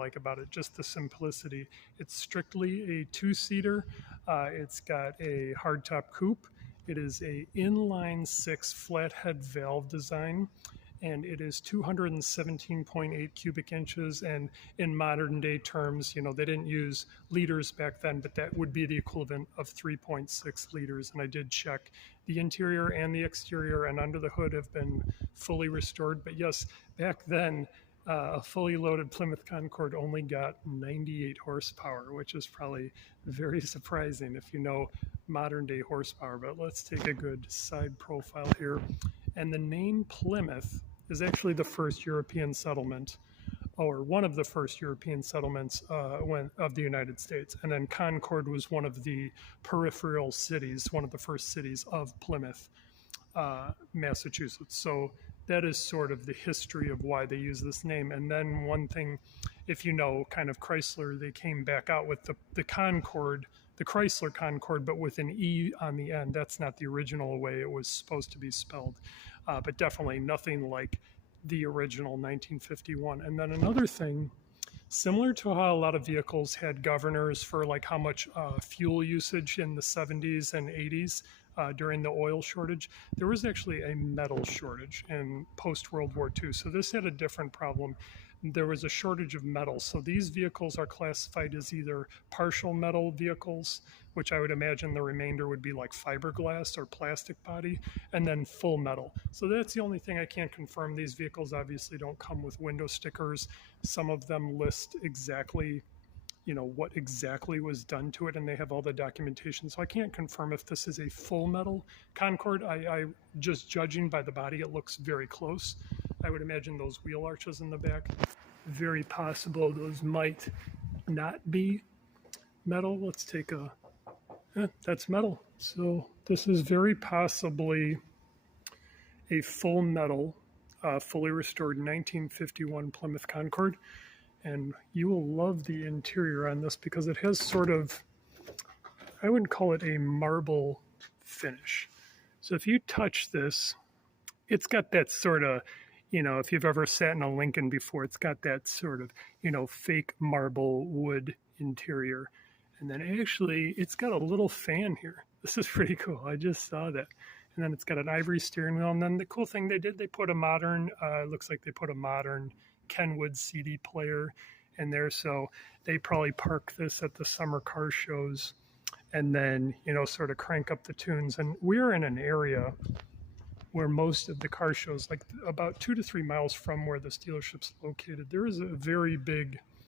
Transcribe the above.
like about it, just the simplicity. It's strictly a two-seater. It's got a hardtop coupe. It is a inline six flathead valve design, and it is 217.8 cubic inches. And in modern day terms, they didn't use liters back then, but that would be the equivalent of 3.6 liters. And I did check the interior and the exterior and under the hood have been fully restored. But yes, back then, a fully loaded Plymouth Concord only got 98 horsepower, which is probably very surprising if you know modern day horsepower. But let's take a good side profile here. And the name Plymouth is actually the first European settlement, or one of the first European settlements of the United States. And then Concord was one of the peripheral cities, one of the first cities of Plymouth, Massachusetts. So that is sort of the history of why they use this name. And then one thing, if you know, kind of Chrysler, they came back out with the Concord, the Chrysler Concord, but with an E on the end. That's not the original way it was supposed to be spelled, but definitely nothing like the original 1951. And then another thing, similar to how a lot of vehicles had governors for like how much fuel usage in the 70s and 80s during the oil shortage, there was actually a metal shortage in post-World War II. So this had a different problem. There was a shortage of metal. So these vehicles are classified as either partial metal vehicles, which I would imagine the remainder would be like fiberglass or plastic body, and then full metal. So that's the only thing I can't confirm. These vehicles obviously don't come with window stickers. Some of them list exactly what exactly was done to it, and they have all the documentation. So I can't confirm if this is a full metal Concord. I just judging by the body, it looks very close. I would imagine those wheel arches in the back, very possible those might not be metal. Let's take that's metal. So this is very possibly a full metal, fully restored 1951 Plymouth Concord. And you will love the interior on this because it has sort of, I would call it a marble finish. So if you touch this, it's got that sort of, if you've ever sat in a Lincoln before, it's got that sort of, fake marble wood interior. And then actually, it's got a little fan here. This is pretty cool. I just saw that. And then it's got an ivory steering wheel. And then the cool thing they did, they put a modern, looks like they put a modern Kenwood CD player in there, so they probably park this at the summer car shows and then sort of crank up the tunes. And we're in an area where most of the car shows, like about 2 to 3 miles from where this dealership's located, there is a very big